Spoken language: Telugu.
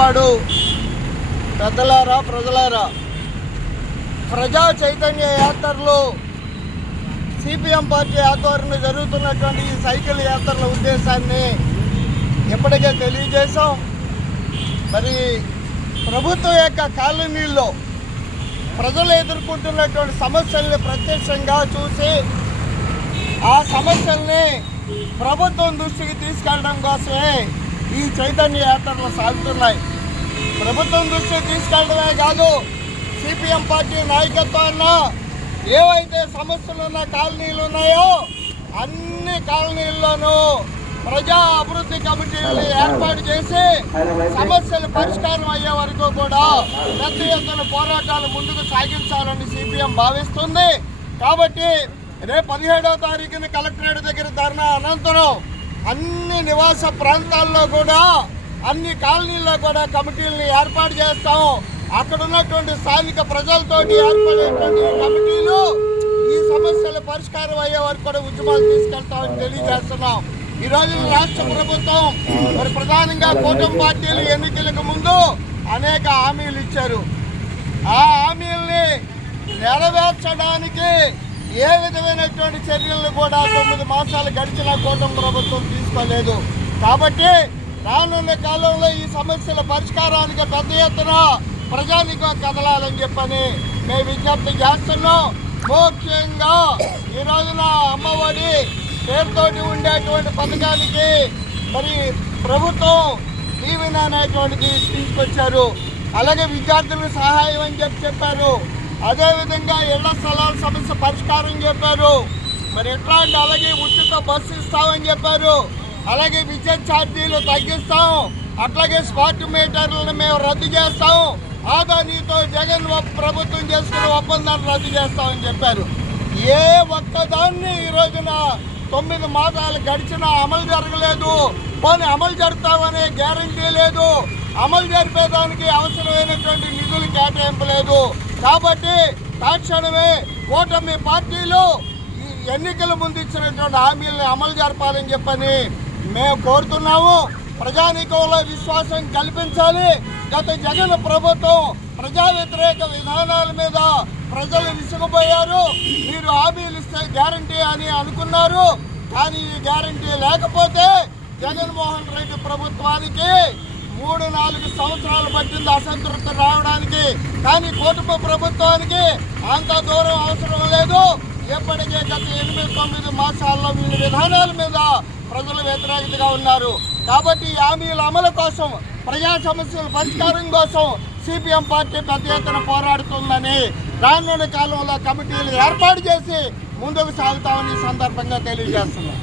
వేపాడు పెద్దలారా, ప్రజలారా, ప్రజా చైతన్య యాత్రలు సిపిఎం పార్టీ ఆధ్వర్యంలో జరుగుతున్నటువంటి ఈ సైకిల్ యాత్రల ఉద్దేశాన్ని ఇప్పటికే తెలియజేశాం. మరి ప్రభుత్వం యొక్క కాలనీల్లో ప్రజలు ఎదుర్కొంటున్నటువంటి సమస్యల్ని ప్రత్యక్షంగా చూసి ఆ సమస్యల్ని ప్రభుత్వం దృష్టికి తీసుకెళ్ళడం కోసమే ఈ చైతన్య యాత్రలు సాగుతున్నాయి. ప్రభుత్వం దృష్టికి తీసుకెళ్ళడమే కాదు, సిపిఎం పార్టీ నాయకత్వాన్న ఏవైతే సమస్యలు ఉన్న కాలనీలు ఉన్నాయో అన్ని కాలనీల్లోనూ ప్రజా అభివృద్ధి కమిటీలను ఏర్పాటు చేసి సమస్యలు పరిష్కారం అయ్యే వరకు కూడా పెద్ద ఎత్తున పోరాటాలు ముందుకు సాగించాలని సిపిఎం భావిస్తుంది. కాబట్టి రేపు 17వ తారీఖున కలెక్టరేట్ దగ్గర ధర్నా అనంతరం అన్ని నివాస ప్రాంతాల్లో కూడా అన్ని కాలనీల్లో కూడా కమిటీలను ఏర్పాటు చేస్తాం. అక్కడ ఉన్నటువంటి స్థానిక ప్రజలతోటి ఏర్పడేటువంటి కమిటీలు ఈ సమస్యల పరిష్కారం అయ్యే వరకు కూడా ఉద్యమాలు తీసుకెళ్తామని తెలియజేస్తున్నాం. ఈ రోజు రాష్ట్ర ప్రభుత్వం మరి ప్రధానంగా కూటమి పార్టీలు ఎన్నికలకు ముందు అనేక హామీలు ఇచ్చారు. ఆ హామీల్ని నెరవేర్చడానికి ఏ విధమైనటువంటి చర్యలను కూడా 9 మాసాలు గడిచిన కూటమి ప్రభుత్వం తీసుకోలేదు. కాబట్టి రానున్న కాలంలో ఈ సమస్యల పరిష్కారానికి పెద్ద ఎత్తున ప్రజానికం కదలాలని చెప్పని మేము విజ్ఞప్తి చేస్తున్నాం. ముఖ్యంగా ఈ రోజున అమ్మఒడి పేరుతోటి ఉండేటువంటి పథకానికి మరి ప్రభుత్వం దీవెన అనేటువంటిది తీసుకొచ్చారు. అలాగే విద్యార్థులకు సహాయం అని చెప్పారు. అదేవిధంగా ఇళ్ల స్థలాల సమస్య పరిష్కారం చెప్పారు. మరి ఎట్లాంటి అలాగే ఉచిత బస్సు ఇస్తామని చెప్పారు. అలాగే విద్యుత్ ఛార్జీలు తగ్గిస్తాం. అట్లాగే స్మార్ట్ మీటర్లను మేము రద్దు చేస్తాం. ఆదానీతో జగన్ ప్రభుత్వం చేసుకున్న ఒప్పందాన్ని రద్దు చేస్తామని చెప్పారు. ఏ ఒక్కదాన్ని ఈ రోజున 9 మాసాలు గడిచినా అమలు జరగలేదు. పోనీ అమలు జరుపుతామనే గ్యారంటీ లేదు. అమలు జరిపేదానికి అవసరమైనటువంటి నిధులు కేటాయింపలేదు. కాబట్టి తక్షణమే కూటమి పార్టీలు ఈ ఎన్నికల ముందు ఇచ్చినటువంటి హామీలను అమలు జరపాలని చెప్పని మేము కోరుతున్నాము. ప్రజానీకంలో విశ్వాసం కల్పించాలి. గత జగన్ ప్రభుత్వం ప్రజా వ్యతిరేక విధానాల మీద ప్రజలు విసుగుపోయారు. మీరు హామీలు ఇస్తే గ్యారంటీ అని అనుకున్నారు. కానీ ఈ గ్యారంటీ లేకపోతే జగన్మోహన్ రెడ్డి ప్రభుత్వానికి 3-4 సంవత్సరాలు పట్టింది అసంతృప్తి రావడానికి. కానీ కూటమి ప్రభుత్వానికి అంత దూరం అవసరం లేదు. ఎప్పటికే గత 8-9 మాసాల్లో వీళ్ళ విధానాల మీద ప్రజలు వ్యతిరేకతగా ఉన్నారు. కాబట్టి ఈ హామీల అమలు కోసం, ప్రజా సమస్యల పరిష్కారం కోసం సిపిఎం పార్టీ పెద్ద ఎత్తున పోరాడుతుందని రానున్న కాలంలో కమిటీలు ఏర్పాటు చేసి ముందుకు సాగుతామని సందర్భంగా తెలియజేస్తున్నాం.